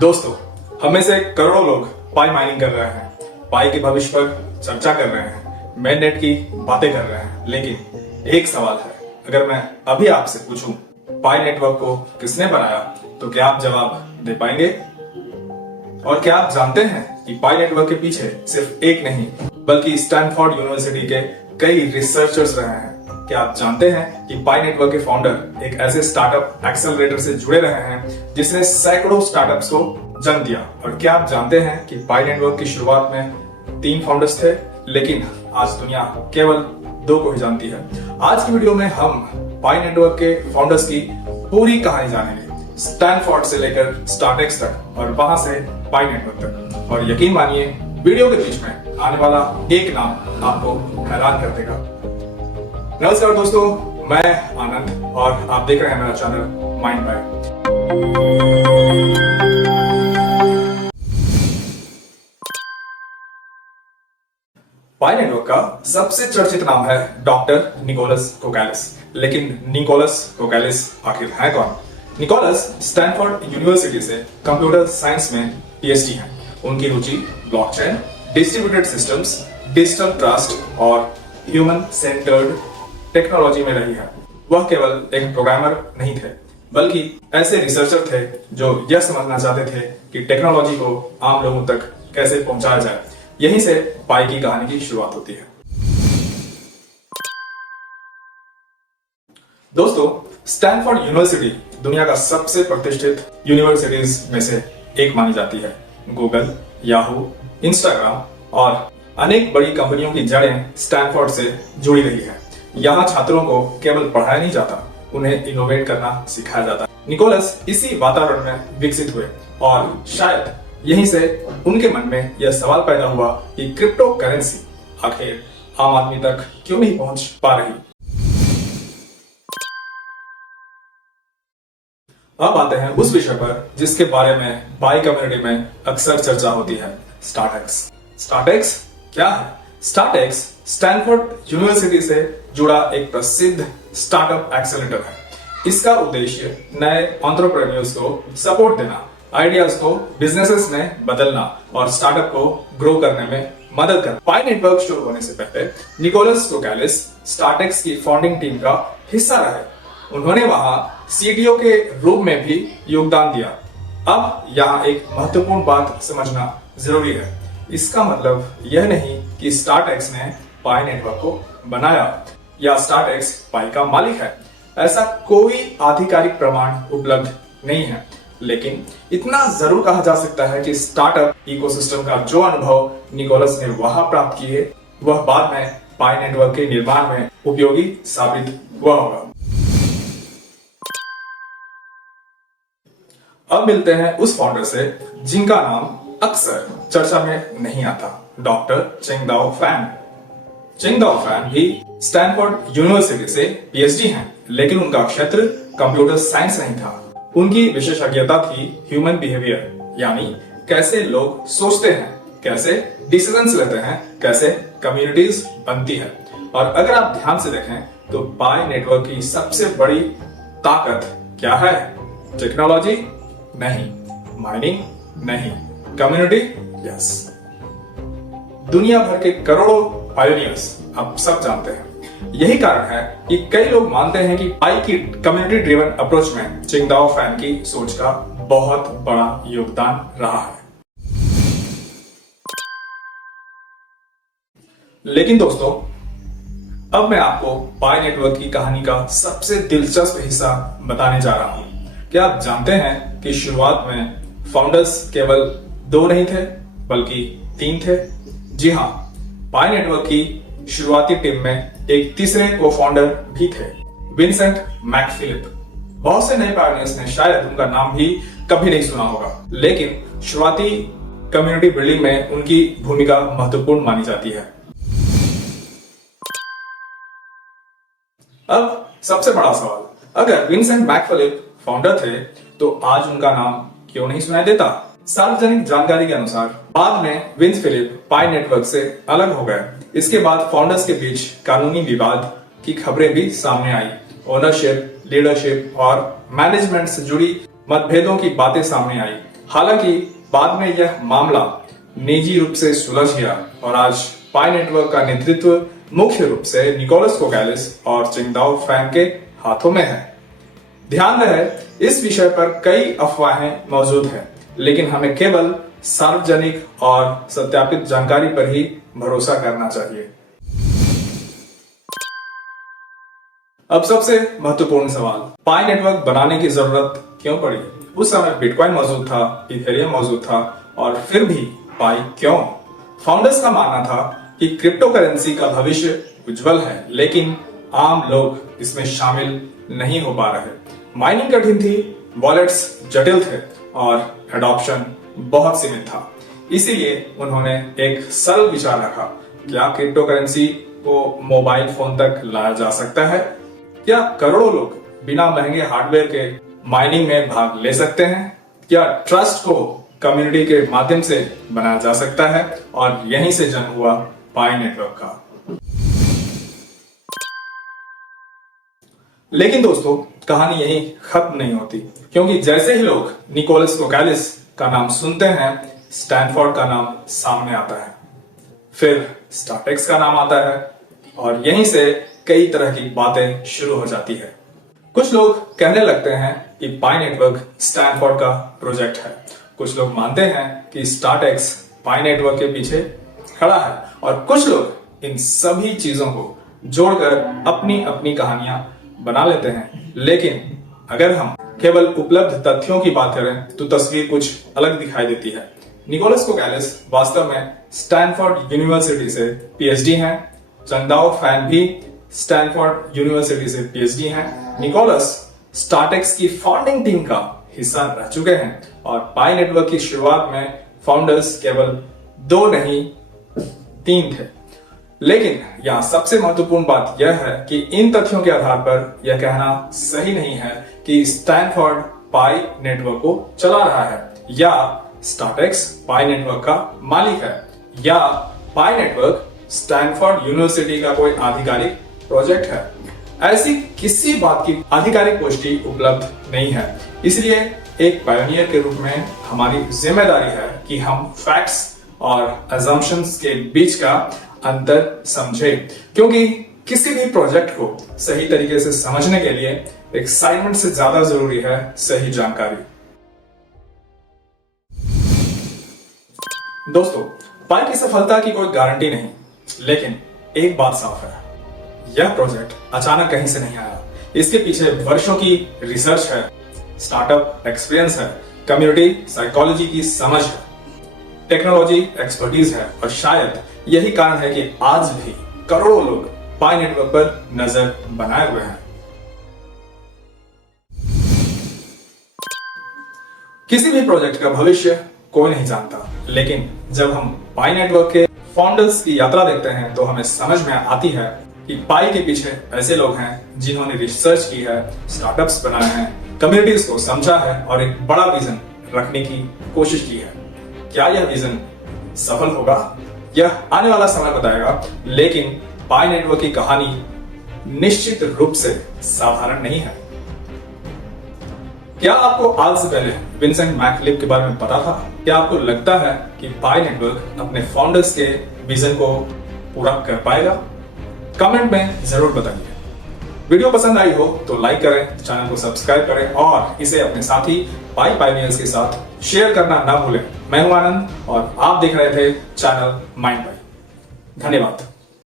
दोस्तों, हमें से करोड़ों लोग पाई माइनिंग कर रहे हैं, पाई के भविष्य पर चर्चा कर रहे हैं, मेन नेट की बातें कर रहे हैं। लेकिन एक सवाल है, अगर मैं अभी आपसे पूछूं पाई नेटवर्क को किसने बनाया, तो क्या आप जवाब दे पाएंगे? और क्या आप जानते हैं कि पाई नेटवर्क के पीछे सिर्फ एक नहीं बल्कि स्टैनफोर्ड यूनिवर्सिटी के कई रिसर्चर्स रहे हैं? क्या आप जानते हैं कि पाई नेटवर्क के फाउंडर एक ऐसे स्टार्टअप एक्सेलरेटर से जुड़े रहे हैं जिसने सैकड़ों स्टार्टअप्स को जन्म दिया? और क्या आप जानते हैं कि पाई नेटवर्क की शुरुआत में 3 फाउंडर्स थे, लेकिन आज दुनिया केवल 2 को ही जानती है। आज की वीडियो में हम पाई नेटवर्क के फाउंडर्स की पूरी कहानी जानेंगे, स्टैनफोर्ड से लेकर स्टार्टएक्स तक और वहां से पाई नेटवर्क तक। और यकीन मानिए, वीडियो के बीच में आने वाला एक नाम आपको हैरान कर देगा। नमस्कार दोस्तों, मैं आनंद और आप देख रहे हैं मेरा चैनल माइंड बाय। पाई नेटवर्क का सबसे चर्चित नाम है डॉक्टर निकोलस कोकैलिस। लेकिन निकोलस कोकैलिस आखिर है कौन? निकोलस स्टैनफोर्ड यूनिवर्सिटी से कंप्यूटर साइंस में पीएचडी हैं। उनकी रुचि blockchain, distributed systems, digital trust और ह्यूमन सेंटर्ड टेक्नोलॉजी में रही है। वह केवल एक प्रोग्रामर नहीं थे, बल्कि ऐसे रिसर्चर थे जो यह समझना चाहते थे कि टेक्नोलॉजी को आम लोगों तक कैसे पहुंचाया जाए। यहीं से पाई की कहानी की शुरुआत होती है। दोस्तों, स्टैनफोर्ड यूनिवर्सिटी दुनिया का सबसे प्रतिष्ठित यूनिवर्सिटीज में से एक मानी जाती है। गूगल, याहू, इंस्टाग्राम और अनेक बड़ी कंपनियों की जड़ें स्टैनफोर्ड से जुड़ी रही है। यहाँ छात्रों को केवल पढ़ाया नहीं जाता, उन्हें इनोवेट करना सिखाया जाता। निकोलस इसी वातावरण में विकसित हुए और शायद यहीं से उनके मन में यह सवाल पैदा हुआ कि क्रिप्टो करेंसी आखिर आम आदमी तक क्यों नहीं पहुंच पा रही। अब आते हैं उस विषय पर जिसके बारे में पाई कम्युनिटी में अक्सर चर्चा होती है, स्टार्टएक्स। स्टार्टएक्स क्या है? स्टार्टएक्स स्टैनफोर्ड यूनिवर्सिटी से जुड़ा एक प्रसिद्ध स्टार्टअप एक्सेलरेटर है। इसका उद्देश्य नए एंटरप्रेन्योर्स को सपोर्ट देना, आइडियाज को बिजनेसेस में बदलना और स्टार्टअप को ग्रो करने में मदद करना। पाई नेटवर्क शुरू होने से पहले निकोलस कोकैलिस स्टार्टएक्स की फाउंडिंग टीम का हिस्सा रहे। उन्होंने वहां सीटीओ के रूप में भी योगदान दिया। अब यहाँ एक महत्वपूर्ण बात समझना जरूरी है। इसका मतलब यह नहीं कि स्टार्टएक्स ने पाई नेटवर्क को बनाया या स्टार्टएक्स पाई का मालिक है। ऐसा कोई आधिकारिक प्रमाण उपलब्ध नहीं है, लेकिन इतना जरूर कहा जा सकता है कि स्टार्टअप इकोसिस्टम का जो अनुभव निकोलस ने वहां प्राप्त किए, वह बाद में पाई नेटवर्क के निर्माण में उपयोगी साबित हुआ होगा। अब मिलते हैं उस फाउंडर से जिनका नाम अक्सर चर्चा में नहीं आता, डॉक्टर चेंगदाओ फैन। चेंगदाओ फैन भी स्टैनफोर्ड यूनिवर्सिटी से पीएचडी हैं, लेकिन उनका क्षेत्र कंप्यूटर साइंस नहीं था। उनकी विशेषज्ञता थी ह्यूमन बिहेवियर, यानी कैसे लोग सोचते हैं, कैसे डिसीजंस लेते हैं, कैसे कम्युनिटीज बनती है। और अगर आप ध्यान से देखें तो पाई नेटवर्क की सबसे बड़ी ताकत क्या है? टेक्नोलॉजी नहीं, माइनिंग नहीं, कम्युनिटी यस। दुनिया भर के करोड़ों पायोनियर्स आप सब जानते हैं। यही कारण है कि कई लोग मानते हैं कि पाई की कम्युनिटी ड्रिवन अप्रोच में चिंगदाओ फैन की सोच का बहुत बड़ा योगदान रहा है। लेकिन दोस्तों, अब मैं आपको पाई नेटवर्क की कहानी का सबसे दिलचस्प हिस्सा बताने जा रहा हूं। क्या आप जानते हैं कि शुरुआत में फाउंडर्स केवल 2 नहीं थे, बल्कि 3 थे? जी हाँ, पाई नेटवर्क की शुरुआती टीम में एक तीसरे को फाउंडर भी थे, विंसेंट मैकफिलिप। बहुत से नए पायनियर्स ने शायद उनका नाम भी कभी नहीं सुना होगा, लेकिन शुरुआती कम्युनिटी बिल्डिंग में उनकी भूमिका महत्वपूर्ण मानी जाती है। अब सबसे बड़ा सवाल, अगर विंसेंट मैकफिलिप फाउंडर थे तो आज उनका नाम क्यों नहीं सुनाई देता? सार्वजनिक जानकारी के अनुसार बाद में विंस फिलिप पाई नेटवर्क से अलग हो गए। इसके बाद फाउंडर्स के बीच कानूनी विवाद की खबरें भी सामने आई। ओनरशिप, लीडरशिप और मैनेजमेंट से जुड़ी मतभेदों की बातें सामने आई। हालांकि बाद में यह मामला निजी रूप से सुलझ गया और आज पाई नेटवर्क का नेतृत्व मुख्य रूप से निकोलस कोकैलिस और चिंगदाओ फैंग के हाथों में है। ध्यान रहे, इस विषय पर कई अफवाहें मौजूद हैं, लेकिन हमें केवल सार्वजनिक और सत्यापित जानकारी पर ही भरोसा करना चाहिए। अब सबसे महत्वपूर्ण सवाल, पाई नेटवर्क बनाने की जरूरत क्यों पड़ी? उस समय बिटकॉइन मौजूद था, इथेरियम मौजूद था, और फिर भी पाई क्यों? फाउंडर्स का मानना था कि क्रिप्टो करेंसी का भविष्य उज्जवल है, लेकिन आम लोग इसमें शामिल नहीं हो पा रहे। माइनिंग कठिन थी, वॉलेट्स जटिल थे और एडॉप्शन बहुत सीमित था। इसीलिए उन्होंने एक सरल विचार रखा, क्या क्रिप्टो करेंसी को मोबाइल फोन तक लाया जा सकता है? क्या करोड़ों लोग बिना महंगे हार्डवेयर के माइनिंग में भाग ले सकते हैं? क्या ट्रस्ट को कम्युनिटी के माध्यम से बनाया जा सकता है? और यहीं से जन्म हुआ पाई नेटवर्क का। लेकिन दोस्तों, कहानी यहीं खत्म नहीं होती, क्योंकि जैसे ही लोग निकोलस कोकैलिस का नाम सुनते हैं, स्टैनफोर्ड का नाम सामने आता है, फिर स्टार्टएक्स का नाम आता है, और यहीं से कई तरह की बातें शुरू हो जाती है। कुछ लोग कहने लगते हैं कि पाई नेटवर्क स्टैनफोर्ड का प्रोजेक्ट है। कुछ लोग मानते हैं कि स्टार्टएक्स पाई नेटवर्क के पीछे खड़ा है, और कुछ लोग इन सभी चीजों को जोड़कर अपनी अपनी कहानियां बना लेते हैं। लेकिन अगर हम केवल उपलब्ध तथ्यों की बात करें तो तस्वीर कुछ अलग दिखाई देती है। निकोलस कोकैलिस वास्तव में स्टैनफोर्ड यूनिवर्सिटी से पीएचडी हैं। चिंगदाओ फैंग भी स्टैनफोर्ड यूनिवर्सिटी से पीएचडी हैं। निकोलस स्टार्टएक्स की फाउंडिंग टीम का हिस्सा रह चुके हैं, और पाई नेटवर्क की शुरुआत में फाउंडर्स केवल 2 नहीं 3 थे। लेकिन यहाँ सबसे महत्वपूर्ण बात यह है कि इन तथ्यों के आधार पर यह कहना सही नहीं है कि स्टैनफोर्ड पाई नेटवर्क को चला रहा है, या स्टार्टएक्स पाई नेटवर्क का मालिक है, या पाई नेटवर्क स्टैनफोर्ड यूनिवर्सिटी का कोई आधिकारिक प्रोजेक्ट है। ऐसी किसी बात की आधिकारिक पुष्टि उपलब्ध नहीं है। इसलिए एक पायनियर के रूप में हमारी जिम्मेदारी है कि हम फैक्ट्स और अजम्पशंस के बीच का अंतर समझें, क्योंकि किसी भी प्रोजेक्ट को सही तरीके से समझने के लिए एक्साइटमेंट से ज्यादा जरूरी है सही जानकारी। दोस्तों, पाई की सफलता की कोई गारंटी नहीं, लेकिन एक बात साफ है, यह प्रोजेक्ट अचानक कहीं से नहीं आया। इसके पीछे वर्षों की रिसर्च है, स्टार्टअप एक्सपीरियंस है, कम्युनिटी साइकोलॉजी की समझ है, टेक्नोलॉजी एक्सपर्टीज है, और शायद यही कारण है कि आज भी करोड़ों लोग पाई नेटवर्क पर नजर बनाए हुए हैं। किसी भी प्रोजेक्ट का भविष्य कोई नहीं जानता, लेकिन जब हम पाई नेटवर्क के फाउंडर्स की यात्रा देखते हैं तो हमें समझ में आती है कि पाई के पीछे ऐसे लोग हैं जिन्होंने रिसर्च की है, स्टार्टअप्स बनाए हैं, कम्युनिटीज को समझा है और एक बड़ा विजन रखने की कोशिश की है। क्या यह विजन सफल होगा? यह आने वाला समय बताएगा, लेकिन पाई नेटवर्क की कहानी निश्चित रूप से साधारण नहीं है। क्या आपको आज से पहले विंसेंट मैकलिफ के बारे में पता था? क्या आपको लगता है कि पाई नेटवर्क अपने फाउंडर्स के विजन को पूरा कर पाएगा? कमेंट में जरूर बताइए। वीडियो पसंद आई हो तो लाइक करें, चैनल को सब्सक्राइब करें और इसे अपने साथी पाई पायनियर्स के साथ शेयर करना ना भूलें। मैं हूं आनंद और आप देख रहे थे चैनल माइंड पाई। धन्यवाद।